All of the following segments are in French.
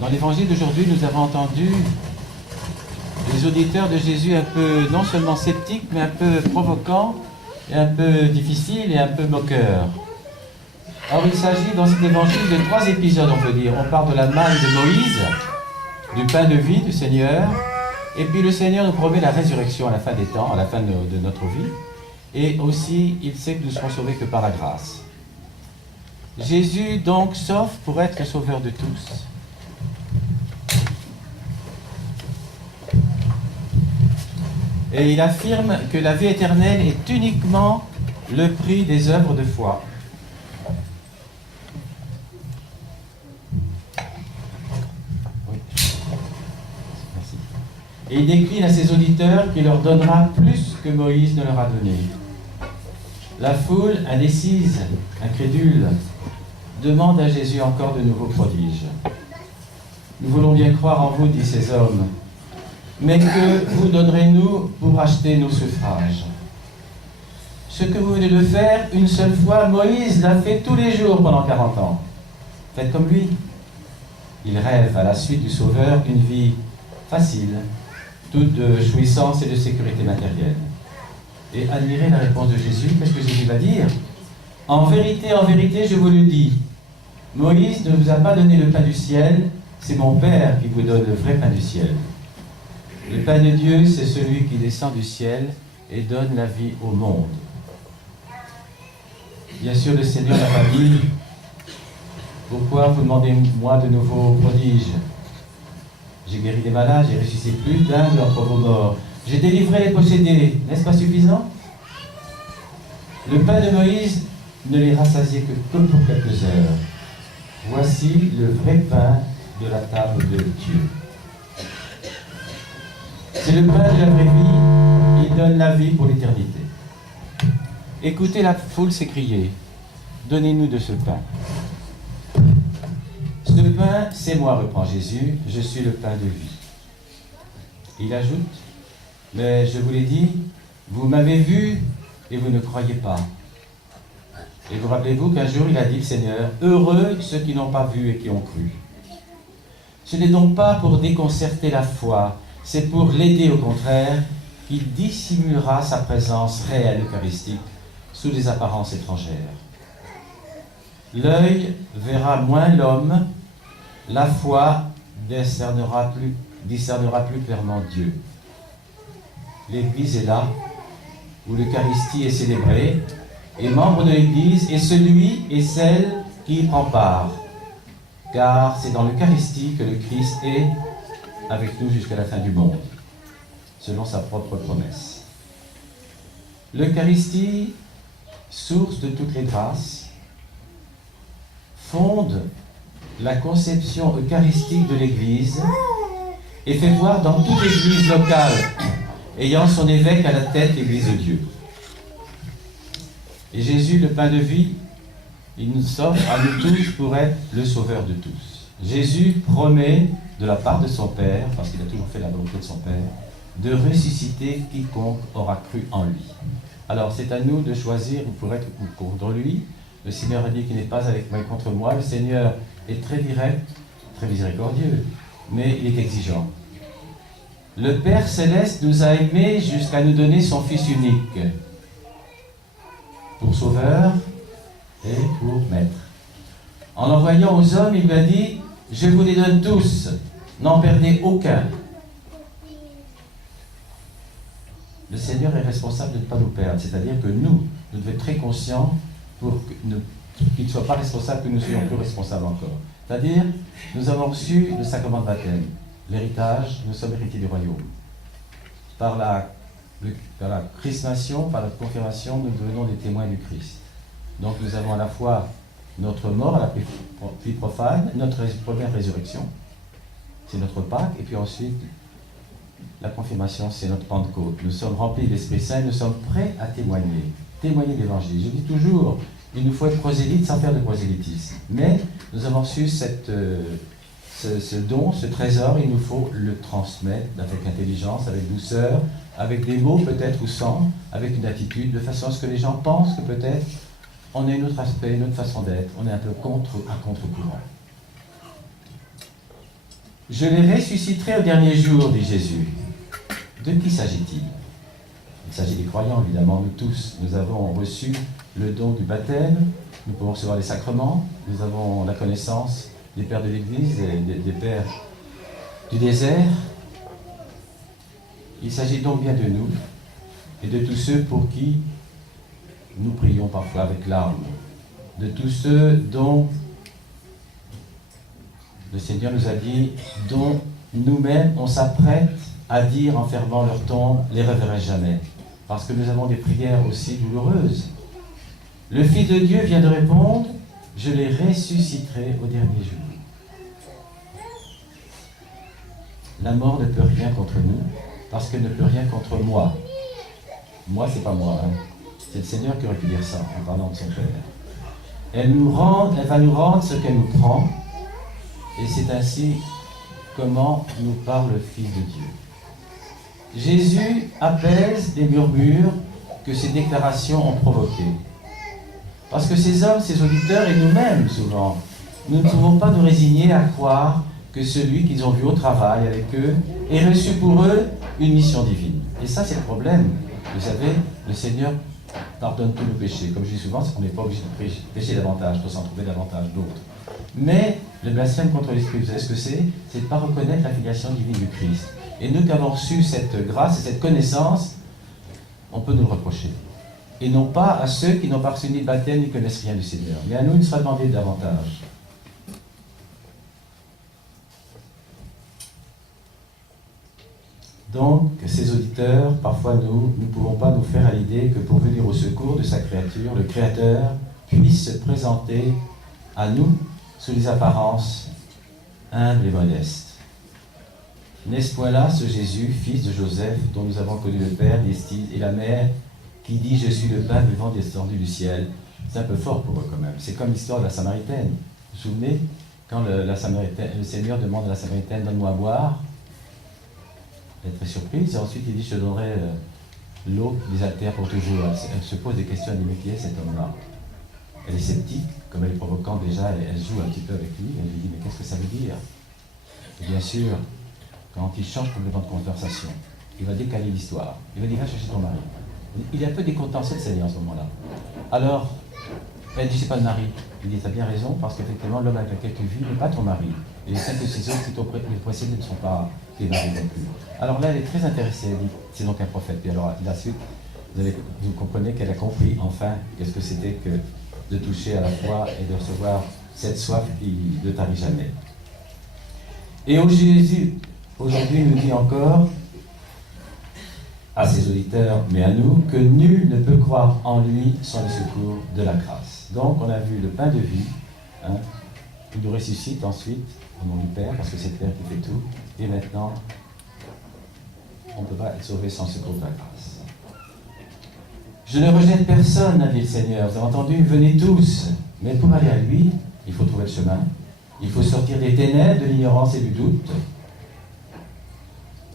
Dans l'évangile d'aujourd'hui, nous avons entendu les auditeurs de Jésus un peu, non seulement sceptiques, mais un peu provoquants, et un peu difficiles et un peu moqueurs. Or, il s'agit dans cet évangile de 3 épisodes, on peut dire. On parle de la manne de Moïse, du pain de vie du Seigneur, et puis le Seigneur nous promet la résurrection à la fin des temps, à la fin de notre vie, et aussi, il sait que nous serons sauvés que par la grâce. Jésus, donc, s'offre pour être le sauveur de tous. Et il affirme que la vie éternelle est uniquement le prix des œuvres de foi. Oui. Merci. Et il décline à ses auditeurs qu'il leur donnera plus que Moïse ne leur a donné. La foule, indécise, incrédule, demande à Jésus encore de nouveaux prodiges. Nous voulons bien croire en vous, dit ces hommes. Mais que vous donnerez-nous pour acheter nos suffrages? Ce que vous venez de faire une seule fois, Moïse l'a fait tous les jours pendant 40 ans. Faites comme lui. Il rêve à la suite du Sauveur une vie facile, toute de jouissance et de sécurité matérielle. Et admirez la réponse de Jésus. Qu'est-ce que Jésus va dire? En vérité, je vous le dis, Moïse ne vous a pas donné le pain du ciel, c'est mon Père qui vous donne le vrai pain du ciel. Le pain de Dieu, c'est celui qui descend du ciel et donne la vie au monde. Bien sûr, le Seigneur n'a pas dit « Pourquoi vous demandez-moi de nouveaux prodiges? J'ai guéri des malades, j'ai ressuscité plus d'un d'entre vos morts. J'ai délivré les possédés. N'est-ce pas suffisant ?» Le pain de Moïse ne les rassasiait que pour quelques heures. Voici le vrai pain de la table de Dieu. C'est le pain de la vraie vie, il donne la vie pour l'éternité. Écoutez la foule s'écrier, donnez-nous de ce pain. Ce pain, c'est moi, reprend Jésus, je suis le pain de vie. Il ajoute, mais je vous l'ai dit, vous m'avez vu et vous ne croyez pas. Et vous rappelez-vous qu'un jour il a dit, le Seigneur, heureux ceux qui n'ont pas vu et qui ont cru. Ce n'est donc pas pour déconcerter la foi, c'est pour l'aider au contraire, qu'il dissimulera sa présence réelle eucharistique sous des apparences étrangères. L'œil verra moins l'homme, la foi discernera plus clairement Dieu. L'Église est là, où l'Eucharistie est célébrée, et membre de l'Église est celui et celle qui y prend part, car c'est dans l'Eucharistie que le Christ est avec nous jusqu'à la fin du monde, selon sa propre promesse. L'Eucharistie, source de toutes les grâces, fonde la conception eucharistique de l'Église et fait voir dans toute Église locale, ayant son évêque à la tête, l'Église de Dieu. Et Jésus, le pain de vie, il nous s'offre à nous tous pour être le sauveur de tous. Jésus promet, de la part de son Père, parce qu'il a toujours fait la volonté de son Père, de ressusciter quiconque aura cru en lui. Alors c'est à nous de choisir pour être contre lui. Le Seigneur a dit qu'il n'est pas avec moi et contre moi. Le Seigneur est très direct, très miséricordieux, mais il est exigeant. Le Père Céleste nous a aimés jusqu'à nous donner son Fils unique, pour sauveur et pour maître. En l'envoyant aux hommes, il lui a dit, je vous les donne tous, n'en perdez aucun. Le Seigneur est responsable de ne pas nous perdre, c'est-à-dire que nous devons être très conscients pour qu'il ne soit pas responsable, que nous soyons plus responsables encore. C'est-à-dire, nous avons reçu le sacrement de baptême, l'héritage, nous sommes héritiers du royaume. Par la chrismation, par la confirmation, nous devenons des témoins du Christ. Donc nous avons à la fois notre mort à la vie profane, notre première résurrection, c'est notre Pâques, et puis ensuite, la confirmation, c'est notre Pentecôte. Nous sommes remplis de l'Esprit Saint, nous sommes prêts à témoigner l'Évangile. Je dis toujours, il nous faut être prosélyte sans faire de prosélytisme. Mais nous avons reçu ce don, ce trésor, il nous faut le transmettre avec intelligence, avec douceur, avec des mots peut-être ou sans, avec une attitude, de façon à ce que les gens pensent que peut-être on a un autre aspect, une autre façon d'être, on est un peu contre-courant. Je les ressusciterai au dernier jour, dit Jésus. De qui s'agit-il? Il s'agit des croyants, évidemment, nous tous. Nous avons reçu le don du baptême, nous pouvons recevoir les sacrements, nous avons la connaissance des pères de l'Église, des pères du désert. Il s'agit donc bien de nous et de tous ceux pour qui nous prions parfois avec larmes, de tous ceux dont le Seigneur nous a dit, dont nous-mêmes on s'apprête à dire en fermant leur tombe, les reverrai jamais, parce que nous avons des prières aussi douloureuses. Le Fils de Dieu vient de répondre, je les ressusciterai au dernier jour. La mort ne peut rien contre nous, parce qu'elle ne peut rien contre moi. Moi, c'est pas moi, hein. C'est le Seigneur qui aurait pu dire ça, en parlant de son Père. Elle va nous rendre ce qu'elle nous prend, et c'est ainsi comment nous parle le Fils de Dieu. Jésus apaise les murmures que ces déclarations ont provoqués. Parce que ces hommes, ces auditeurs, et nous-mêmes souvent, nous ne pouvons pas nous résigner à croire que celui qu'ils ont vu au travail avec eux ait reçu pour eux une mission divine. Et ça, c'est le problème. Vous savez, le Seigneur pardonne tous nos péchés. Comme je dis souvent, c'est qu'on n'est pas obligé de pécher davantage pour s'en trouver davantage d'autres. Mais le blasphème contre l'Esprit, vous savez ce que c'est? C'est de ne pas reconnaître la filiation divine du Christ. Et nous qui avons reçu cette grâce et cette connaissance, on peut nous le reprocher. Et non pas à ceux qui n'ont pas reçu ni le baptême ni connaissent rien du Seigneur. Mais à nous, il sera demandé davantage. Donc, ces auditeurs, parfois nous ne pouvons pas nous faire à l'idée que pour venir au secours de sa créature, le Créateur puisse se présenter à nous sous les apparences humbles et modestes. N'est-ce point là ce Jésus, fils de Joseph, dont nous avons connu le Père, et la Mère, qui dit « Je suis le pain vivant descendu du ciel ». C'est un peu fort pour eux quand même. C'est comme l'histoire de la Samaritaine. Vous vous souvenez, quand le Seigneur demande à la Samaritaine « Donne-moi à boire », elle est très surprise, et ensuite il dit « Je te donnerai l'eau qui les altère pour toujours ». Elle se pose des questions, elle dit « Mais qui est cet homme-là » Elle est sceptique, comme elle est provocante déjà, elle joue un petit peu avec lui, elle lui dit « Mais qu'est-ce que ça veut dire ?» Et bien sûr, quand il change complètement de conversation, il va décaler l'histoire. Il va dire « Va chercher ton mari ». Il est un peu décontenancé de Seigneur en ce moment-là. Alors, elle dit « C'est pas le mari ». Il dit « T'as bien raison, parce qu'effectivement, l'homme avec lequel tu vis n'est pas ton mari. Et les 5 ou 6 autres qui t'ont précédé ne sont pas tes maris non plus. » Alors là, elle est très intéressée, elle dit « C'est donc un prophète ». Puis alors, la suite, vous comprenez qu'elle a compris enfin qu'est-ce que c'était que de toucher à la foi et de recevoir cette soif qui ne tarit jamais. Et Jésus, aujourd'hui, nous dit encore à ses auditeurs, mais à nous, que nul ne peut croire en lui sans le secours de la grâce. Donc, on a vu le pain de vie, qui nous ressuscite ensuite, au nom du Père, parce que c'est le Père qui fait tout, et maintenant, on ne peut pas être sauvé sans le secours de la grâce. Je ne rejette personne, a dit le Seigneur. Vous avez entendu, venez tous. Mais pour aller à lui, il faut trouver le chemin. Il faut sortir des ténèbres, de l'ignorance et du doute.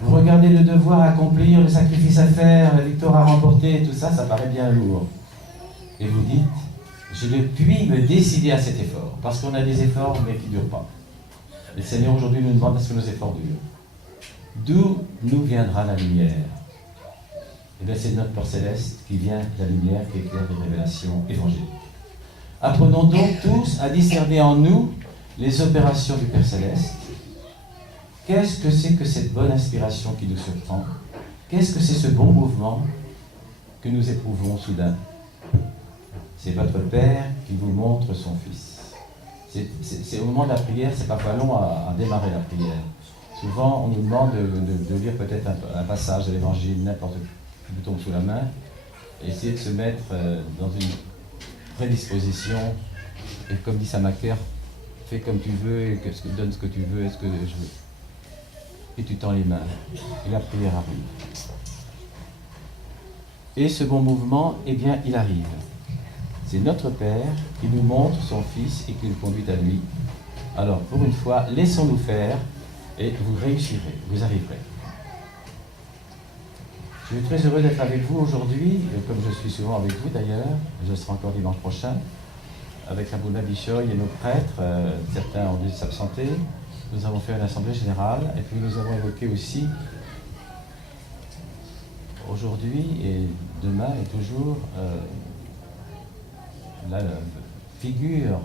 Vous regardez le devoir à accomplir, le sacrifice à faire, la victoire à remporter, tout ça, ça paraît bien lourd. Et vous dites, je ne puis me décider à cet effort, parce qu'on a des efforts, mais qui ne durent pas. Le Seigneur aujourd'hui nous demande est-ce que nos efforts durent. D'où nous viendra la lumière? Eh bien, c'est notre Père Céleste qui vient de la lumière, qui éclaire les révélations évangéliques. Apprenons donc tous à discerner en nous les opérations du Père Céleste. Qu'est-ce que c'est que cette bonne inspiration qui nous surprend? Qu'est-ce que c'est ce bon mouvement que nous éprouvons soudain? C'est votre Père qui vous montre son Fils. C'est au moment de la prière, c'est parfois long à démarrer la prière. Souvent, on nous demande de lire peut-être un passage de l'Évangile, n'importe qui vous tombe sous la main, et essayer de se mettre dans une prédisposition, et comme dit Samaker, fais comme tu veux, et donne ce que tu veux, et ce que je veux. Et tu tends les mains, et la prière arrive. Et ce bon mouvement, eh bien, il arrive. C'est notre Père qui nous montre son Fils et qui nous conduit à lui. Alors, pour une fois, laissons-nous faire, et vous réussirez, vous arriverez. Je suis très heureux d'être avec vous aujourd'hui, comme je suis souvent avec vous d'ailleurs. Je serai encore dimanche prochain, avec Abouna Bishoy et nos prêtres. Certains ont dû s'absenter. nous avons fait une assemblée générale et puis nous avons évoqué aussi aujourd'hui et demain et toujours la figure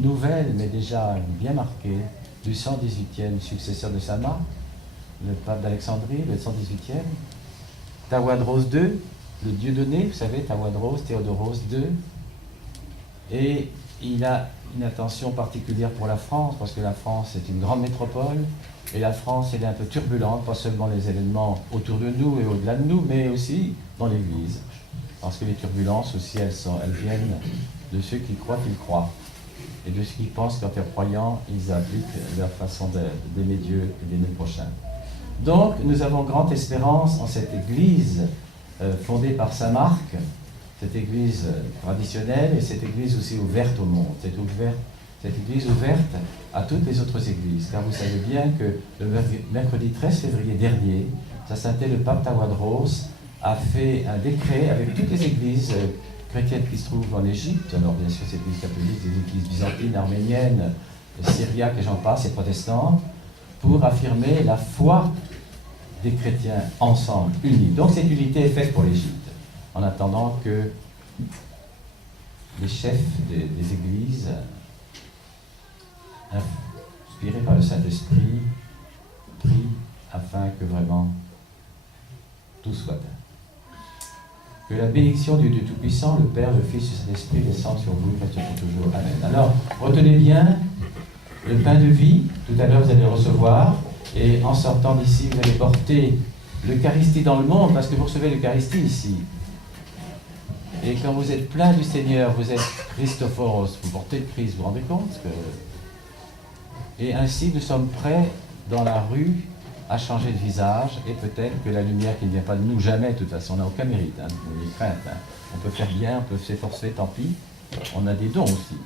nouvelle mais déjà bien marquée du 118e successeur de Sama, le pape d'Alexandrie, le 118e, Tawadros II, le Dieudonné, vous savez, Tawadros, Théodoros II, et il a une attention particulière pour la France, parce que la France est une grande métropole, et la France elle est un peu turbulente, pas seulement les événements autour de nous et au-delà de nous, mais aussi dans l'Église. Parce que les turbulences aussi, elles viennent de ceux qui croient qu'ils croient, et de ceux qui pensent qu'en tant que croyants, ils appliquent leur façon d'aimer Dieu et d'aimer le prochain. Donc, nous avons grande espérance en cette Église fondée par Saint Marc, cette Église traditionnelle et cette Église aussi ouverte au monde, cette Église ouverte à toutes les autres Églises. Car vous savez bien que le mercredi 13 février dernier, Sa Sainteté le pape Tawadros a fait un décret avec toutes les Églises chrétiennes qui se trouvent en Égypte, alors bien sûr c'est l'Église catholique, les Églises byzantines, arméniennes, syriaques et j'en passe, et protestantes, pour affirmer la foi des chrétiens ensemble, unis. Donc cette unité est faite pour l'Égypte, en attendant que les chefs des églises, inspirés par le Saint-Esprit, prient afin que vraiment tout soit un. Que la bénédiction du Dieu Tout-Puissant, le Père, le Fils et le Saint-Esprit descende sur vous, reste pour toujours. Amen. Alors, retenez bien le pain de vie, tout à l'heure vous allez le recevoir, et en sortant d'ici, vous allez porter l'Eucharistie dans le monde, parce que vous recevez l'Eucharistie ici. Et quand vous êtes plein du Seigneur, vous êtes Christophoros, vous portez le Christ, vous vous rendez compte que... Et ainsi, nous sommes prêts dans la rue à changer de visage, et peut-être que la lumière qui ne vient pas de nous, jamais de toute façon, on n'a aucun mérite, on est crainte. On peut faire bien, on peut s'efforcer, tant pis, on a des dons aussi.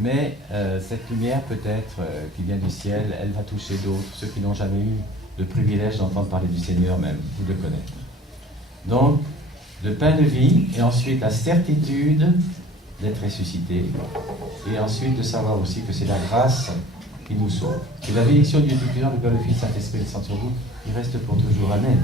Mais cette lumière peut-être qui vient du ciel, elle va toucher d'autres, ceux qui n'ont jamais eu le privilège d'entendre parler du Seigneur même, ou de connaître. Donc, le pain de vie, et ensuite la certitude d'être ressuscité, et ensuite de savoir aussi que c'est la grâce qui nous sauve. Que la bénédiction du Dieu Tout-Puissant, le Père, le Fils, le Saint-Esprit descende sur vous, il reste pour toujours. Amen.